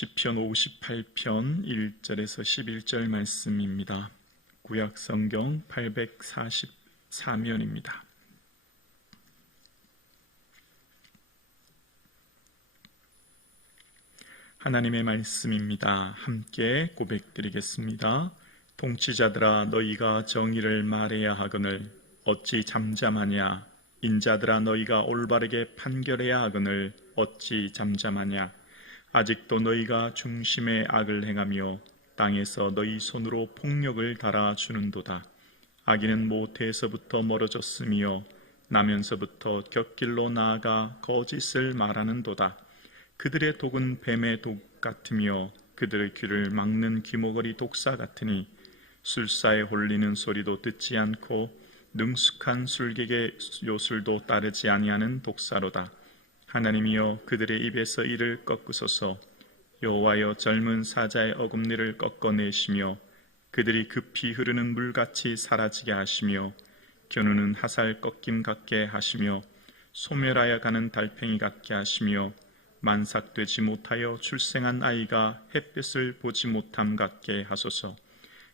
시편 58편 1절에서 11절 말씀입니다. 구약 성경 844면입니다. 하나님의 말씀입니다. 함께 고백드리겠습니다. 통치자들아 너희가 정의를 말해야 하거늘 어찌 잠잠하냐. 인자들아 너희가 올바르게 판결해야 하거늘 어찌 잠잠하냐. 아직도 너희가 중심에 악을 행하며 땅에서 너희 손으로 폭력을 달아주는도다. 악인은 모태에서부터 멀어졌으며 나면서부터 곁길로 나아가 거짓을 말하는도다. 그들의 독은 뱀의 독 같으며 그들의 귀를 막는 귀머거리 독사 같으니 술사에 홀리는 소리도 듣지 않고 능숙한 술객의 요술도 따르지 아니하는 독사로다. 하나님이여 그들의 입에서 이를 꺾으소서. 여호와여 젊은 사자의 어금니를 꺾어내시며 그들이 급히 흐르는 물같이 사라지게 하시며 겨누는 하살 꺾임 같게 하시며 소멸하여 가는 달팽이 같게 하시며 만삭되지 못하여 출생한 아이가 햇볕을 보지 못함 같게 하소서.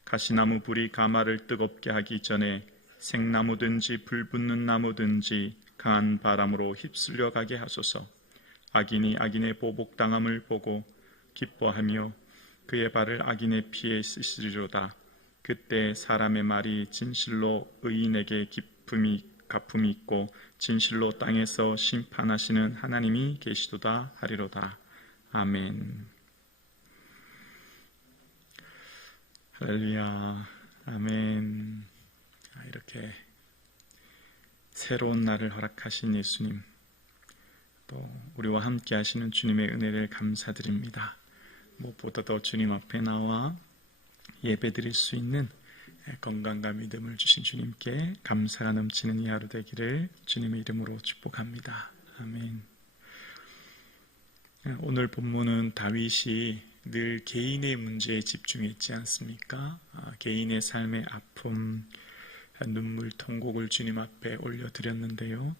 가시나무 불이 가마를 뜨겁게 하기 전에 생나무든지 불붙는 나무든지 강한 바람으로 휩쓸려 가게 하소서. 악인이 악인의 보복당함을 보고 기뻐하며 그의 발을 악인의 피에 씻으리로다. 그때 사람의 말이 진실로 의인에게 가품이 있고 진실로 땅에서 심판하시는 하나님이 계시도다 하리로다. 아멘. 할렐루야. 아멘. 이렇게 새로운 날을 허락하신 예수님, 또 우리와 함께 하시는 주님의 은혜를 감사드립니다. 무엇보다도 주님 앞에 나와 예배드릴 수 있는 건강과 믿음을 주신 주님께 감사가 넘치는 이 하루 되기를 주님의 이름으로 축복합니다. 아멘. 오늘 본문은 다윗이 늘 개인의 문제에 집중했지 않습니까? 개인의 삶의 아픔, 눈물, 통곡을 주님 앞에 올려드렸는데요.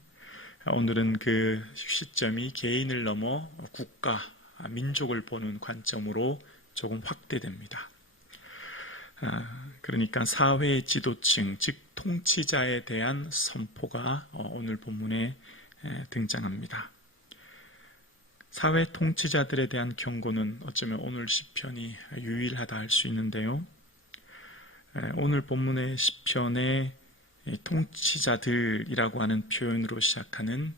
오늘은 그 시점이 개인을 넘어 국가, 민족을 보는 관점으로 조금 확대됩니다. 그러니까 사회의 지도층, 즉 통치자에 대한 선포가 오늘 본문에 등장합니다. 사회 통치자들에 대한 경고는 어쩌면 오늘 시편이 유일하다 할 수 있는데요. 오늘 본문의 시편의 통치자들이라고 하는 표현으로 시작하는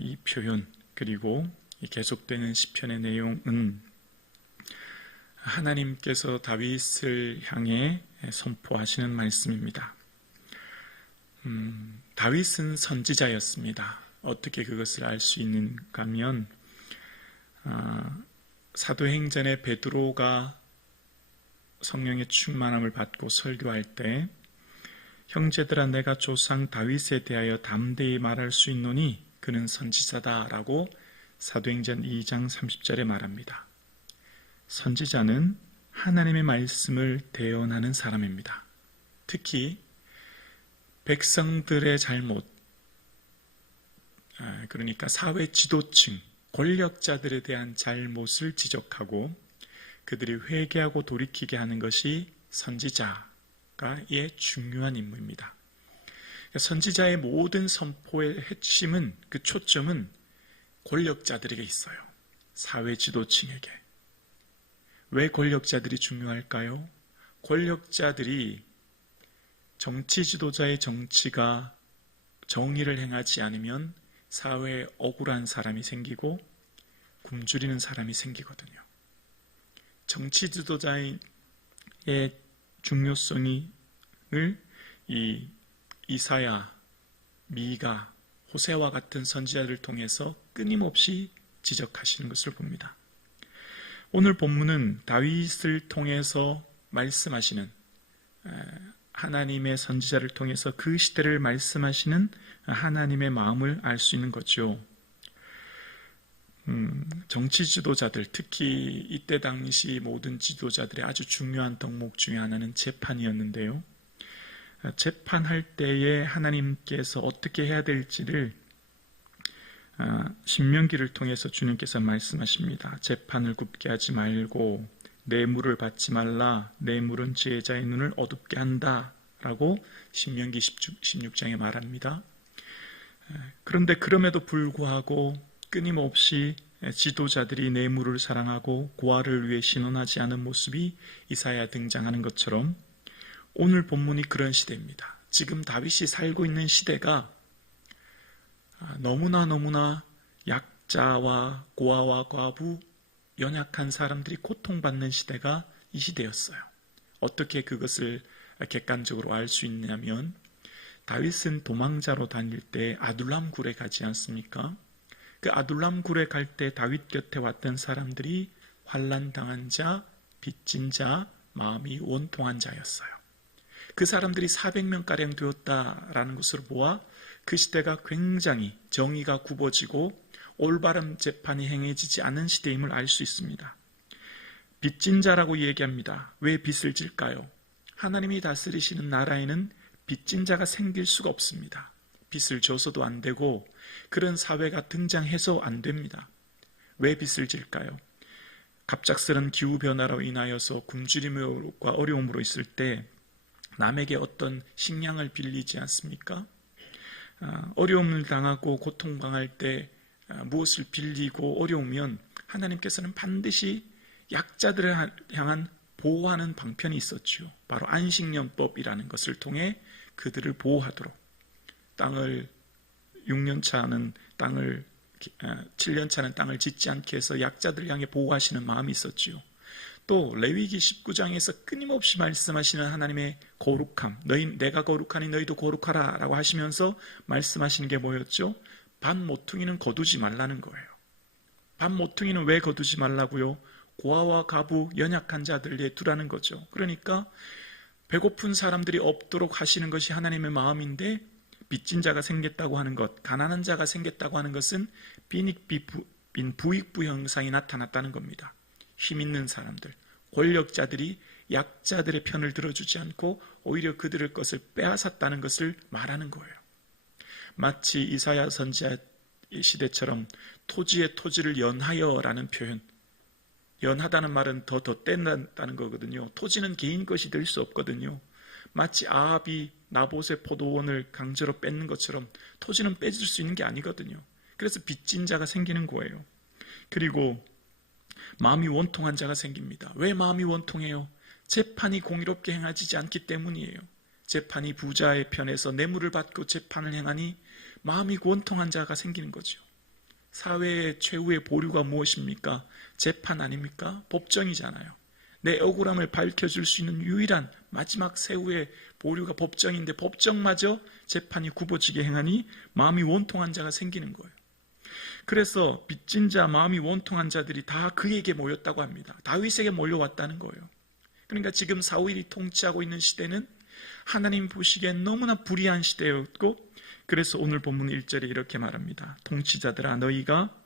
이 표현, 그리고 계속되는 시편의 내용은 하나님께서 다윗을 향해 선포하시는 말씀입니다. 다윗은 선지자였습니다. 어떻게 그것을 알 수 있는가 하면 사도행전에 베드로가 성령의 충만함을 받고 설교할 때 형제들아 내가 조상 다윗에 대하여 담대히 말할 수 있노니 그는 선지자다라고 사도행전 2장 30절에 말합니다. 선지자는 하나님의 말씀을 대언하는 사람입니다. 특히 백성들의 잘못, 그러니까 사회 지도층, 권력자들에 대한 잘못을 지적하고 그들이 회개하고 돌이키게 하는 것이 선지자의 중요한 임무입니다. 선지자의 모든 선포의 핵심은, 그 초점은 권력자들에게 있어요. 사회 지도층에게. 왜 권력자들이 중요할까요? 권력자들이 정치 지도자의 정치가 정의를 행하지 않으면 사회에 억울한 사람이 생기고 굶주리는 사람이 생기거든요. 정치 지도자의 중요성을 이 이사야, 미가, 호세와 같은 선지자들을 통해서 끊임없이 지적하시는 것을 봅니다. 오늘 본문은 다윗을 통해서 말씀하시는, 하나님의 선지자를 통해서 그 시대를 말씀하시는 하나님의 마음을 알 수 있는 거죠. 정치 지도자들, 특히 이때 당시 모든 지도자들의 아주 중요한 덕목 중에 하나는 재판이었는데요. 재판할 때에 하나님께서 어떻게 해야 될지를 신명기를 통해서 주님께서 말씀하십니다. 재판을 굽게 하지 말고 뇌물을 받지 말라. 뇌물은 지혜자의 눈을 어둡게 한다 라고 신명기 16장에 말합니다. 그런데 그럼에도 불구하고 끊임없이 지도자들이 뇌물을 사랑하고 고아를 위해 신원하지 않은 모습이 이사야 등장하는 것처럼 오늘 본문이 그런 시대입니다. 지금 다윗이 살고 있는 시대가 너무나 약자와 고아와 과부, 연약한 사람들이 고통받는 시대가 이 시대였어요. 어떻게 그것을 객관적으로 알 수 있냐면 다윗은 도망자로 다닐 때 아둘람 굴에 가지 않습니까? 그 아둘람 굴에 갈 때 다윗 곁에 왔던 사람들이 환난당한 자, 빚진 자, 마음이 원통한 자였어요. 그 사람들이 400명가량 되었다라는 것으로 보아 그 시대가 굉장히 정의가 굽어지고 올바른 재판이 행해지지 않은 시대임을 알 수 있습니다. 빚진 자라고 얘기합니다. 왜 빚을 질까요? 하나님이 다스리시는 나라에는 빚진 자가 생길 수가 없습니다. 빚을 져서도 안 되고 그런 사회가 등장해서 안 됩니다. 왜 빚을 질까요? 갑작스런 기후변화로 인하여서 굶주림과 어려움으로 있을 때 남에게 어떤 식량을 빌리지 않습니까? 어려움을 당하고 고통당할 때 무엇을 빌리고 어려우면 하나님께서는 반드시 약자들을 향한 보호하는 방편이 있었죠. 바로 안식년법이라는 것을 통해 그들을 보호하도록 땅을 6년차는 땅을 7년차는 땅을 짓지 않게 해서 약자들을 향해 보호하시는 마음이 있었지요. 또 레위기 19장에서 끊임없이 말씀하시는 하나님의 거룩함, 내가 거룩하니 너희도 거룩하라 라고 하시면서 말씀하시는 게 뭐였죠? 반 모퉁이는 거두지 말라는 거예요. 반 모퉁이는 왜 거두지 말라고요? 고아와 가부, 연약한 자들에 두라는 거죠. 그러니까 배고픈 사람들이 없도록 하시는 것이 하나님의 마음인데 빚진 자가 생겼다고 하는 것, 가난한 자가 생겼다고 하는 것은 부익부 형상이 나타났다는 겁니다. 힘 있는 사람들, 권력자들이 약자들의 편을 들어주지 않고 오히려 그들의 것을 빼앗았다는 것을 말하는 거예요. 마치 이사야 선지자 시대처럼 토지에 토지를 연하여라는 표현, 연하다는 말은 더 뗀다는 거거든요. 토지는 개인 것이 될 수 없거든요. 마치 아합이 나봇의 포도원을 강제로 뺏는 것처럼 토지는 뺏을 수 있는 게 아니거든요. 그래서 빚진 자가 생기는 거예요. 그리고 마음이 원통한 자가 생깁니다. 왜 마음이 원통해요? 재판이 공의롭게 행하지 않기 때문이에요. 재판이 부자의 편에서 뇌물을 받고 재판을 행하니 마음이 원통한 자가 생기는 거죠. 사회의 최후의 보류가 무엇입니까? 재판 아닙니까? 법정이잖아요. 내 억울함을 밝혀줄 수 있는 유일한 마지막 최후의 보류가 법정인데 법정마저 재판이 굽어지게 행하니 마음이 원통한 자가 생기는 거예요. 그래서 빚진 자, 마음이 원통한 자들이 다 그에게 모였다고 합니다. 다윗에게 몰려왔다는 거예요. 그러니까 지금 사울이 통치하고 있는 시대는 하나님 보시기엔 너무나 불의한 시대였고, 그래서 오늘 본문 1절에 이렇게 말합니다. 통치자들아, 너희가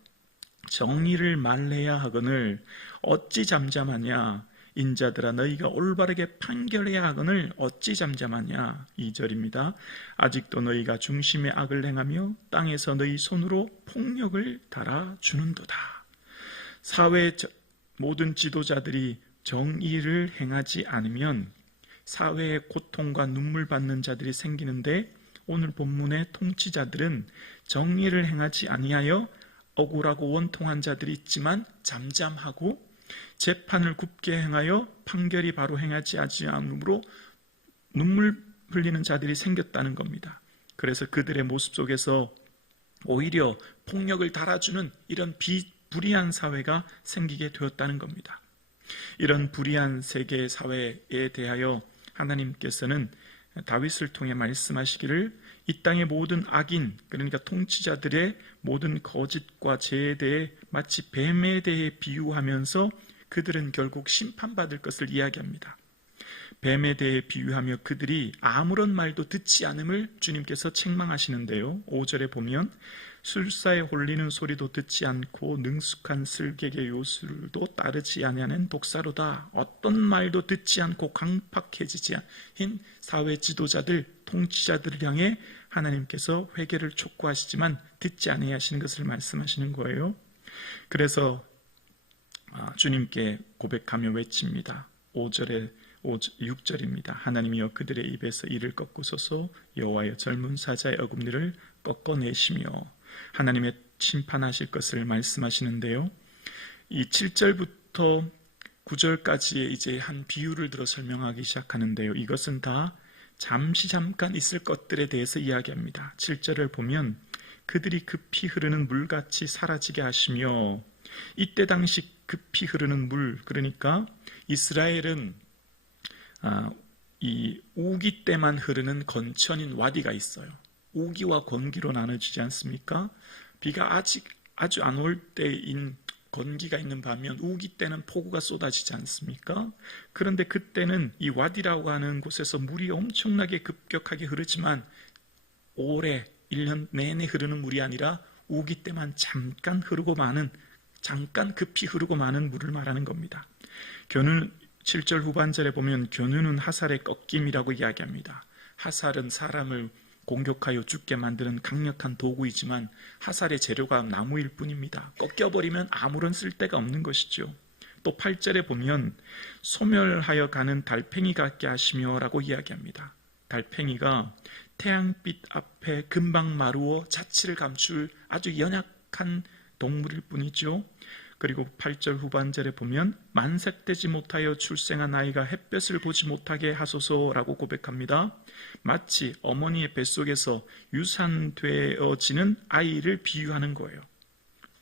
정의를 말해야 하거늘 어찌 잠잠하냐? 인자들아, 너희가 올바르게 판결해야 하거늘 어찌 잠잠하냐? 2절입니다. 아직도 너희가 중심의 악을 행하며 땅에서 너희 손으로 폭력을 달아주는도다. 사회의 모든 지도자들이 정의를 행하지 않으면 사회의 고통과 눈물 받는 자들이 생기는데, 오늘 본문의 통치자들은 정의를 행하지 아니하여 억울하고 원통한 자들이 있지만 잠잠하고 재판을 굽게 행하여 판결이 바로 행하지 않으므로 눈물 흘리는 자들이 생겼다는 겁니다. 그래서 그들의 모습 속에서 오히려 폭력을 달아주는 이런 불의한 사회가 생기게 되었다는 겁니다. 이런 불의한 세계 사회에 대하여 하나님께서는 다윗을 통해 말씀하시기를 이 땅의 모든 악인, 그러니까 통치자들의 모든 거짓과 죄에 대해 마치 뱀에 대해 비유하면서 그들은 결국 심판받을 것을 이야기합니다. 뱀에 대해 비유하며 그들이 아무런 말도 듣지 않음을 주님께서 책망하시는데요. 5절에 보면 술사에 홀리는 소리도 듣지 않고 능숙한 슬객의 요술도 따르지 아니하는 독사로다. 어떤 말도 듣지 않고 강팍해지지 않은 사회 지도자들, 통치자들을 향해 하나님께서 회개를 촉구하시지만 듣지 아니하시는 것을 말씀하시는 거예요. 그래서 주님께 고백하며 외칩니다. 6절입니다. 하나님이여 그들의 입에서 이를 꺾으소서. 여호와여 젊은 사자의 어금니를 꺾어내시며, 하나님의 심판하실 것을 말씀하시는데요. 이 7절부터 9절까지의 이제 한 비유를 들어 설명하기 시작하는데요. 이것은 다 잠깐 있을 것들에 대해서 이야기합니다. 7절을 보면 그들이 급히 흐르는 물같이 사라지게 하시며, 이때 당시 급히 흐르는 물, 그러니까 이스라엘은 이 우기 때만 흐르는 건천인 와디가 있어요. 우기와 건기로 나눠지지 않습니까? 비가 아주 안 올 때인 건기가 있는 반면 우기 때는 폭우가 쏟아지지 않습니까? 그런데 그때는 이 와디라고 하는 곳에서 물이 엄청나게 급격하게 흐르지만 올해 1년 내내 흐르는 물이 아니라 우기 때만 잠깐 급히 흐르고 마는 물을 말하는 겁니다. 교훈 7절 후반절에 보면 교훈은 하살의 꺾임이라고 이야기합니다. 하살은 사람을 공격하여 죽게 만드는 강력한 도구이지만 하살의 재료가 나무일 뿐입니다. 꺾여버리면 아무런 쓸데가 없는 것이죠. 또 8절에 보면 소멸하여 가는 달팽이 같게 하시며 라고 이야기합니다. 달팽이가 태양빛 앞에 금방 마루어 자취를 감출 아주 연약한 동물일 뿐이죠. 그리고 8절 후반절에 보면 만삭되지 못하여 출생한 아이가 햇볕을 보지 못하게 하소서라고 고백합니다. 마치 어머니의 뱃속에서 유산되어지는 아이를 비유하는 거예요.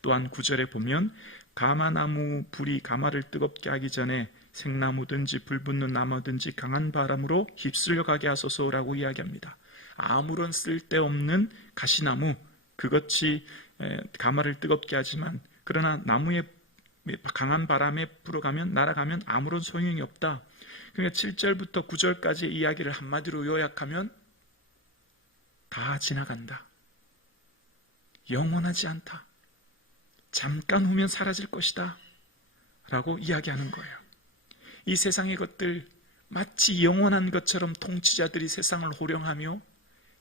또한 9절에 보면 가마나무 불이 가마를 뜨겁게 하기 전에 생나무든지 불붙는 나무든지 강한 바람으로 휩쓸려 가게 하소서라고 이야기합니다. 아무런 쓸데없는 가시나무, 그것이 가마를 뜨겁게 하지만 그러나 나무에 강한 바람에 불어가면 날아가면 아무런 소용이 없다. 그러니까 7절부터 9절까지의 이야기를 한마디로 요약하면 다 지나간다. 영원하지 않다. 잠깐 후면 사라질 것이다. 라고 이야기하는 거예요. 이 세상의 것들 마치 영원한 것처럼 통치자들이 세상을 호령하며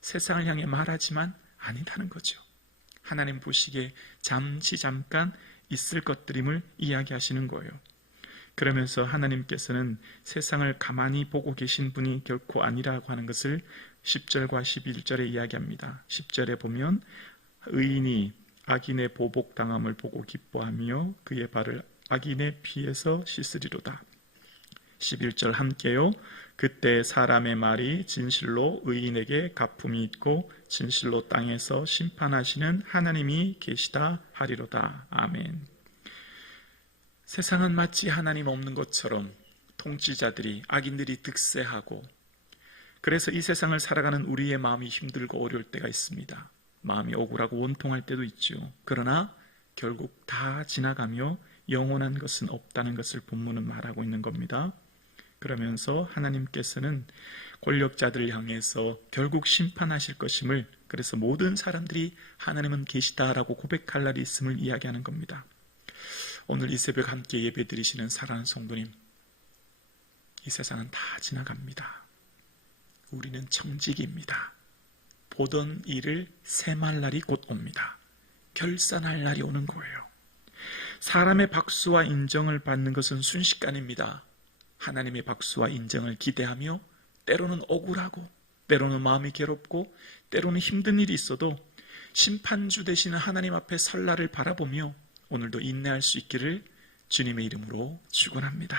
세상을 향해 말하지만 아니다는 거죠. 하나님 보시기에 잠깐 있을 것들임을 이야기하시는 거예요. 그러면서 하나님께서는 세상을 가만히 보고 계신 분이 결코 아니라고 하는 것을 10절과 11절에 이야기합니다. 10절에 보면 의인이 악인의 보복당함을 보고 기뻐하며 그의 발을 악인의 피에서 씻으리로다. 11절 함께요. 그때 사람의 말이 진실로 의인에게 가품이 있고 진실로 땅에서 심판하시는 하나님이 계시다 하리로다. 아멘. 세상은 마치 하나님 없는 것처럼 통치자들이, 악인들이 득세하고, 그래서 이 세상을 살아가는 우리의 마음이 힘들고 어려울 때가 있습니다. 마음이 억울하고 원통할 때도 있죠. 그러나 결국 다 지나가며 영원한 것은 없다는 것을 본문은 말하고 있는 겁니다. 그러면서 하나님께서는 권력자들을 향해서 결국 심판하실 것임을, 그래서 모든 사람들이 하나님은 계시다라고 고백할 날이 있음을 이야기하는 겁니다. 오늘 이 새벽 함께 예배드리시는 사랑하는 성도님, 이 세상은 다 지나갑니다. 우리는 청지기입니다. 보던 일을 셈할 날이 곧 옵니다. 결산할 날이 오는 거예요. 사람의 박수와 인정을 받는 것은 순식간입니다. 하나님의 박수와 인정을 기대하며 때로는 억울하고 때로는 마음이 괴롭고 때로는 힘든 일이 있어도 심판주 되시는 하나님 앞에 설 날을 바라보며 오늘도 인내할 수 있기를 주님의 이름으로 축원합니다.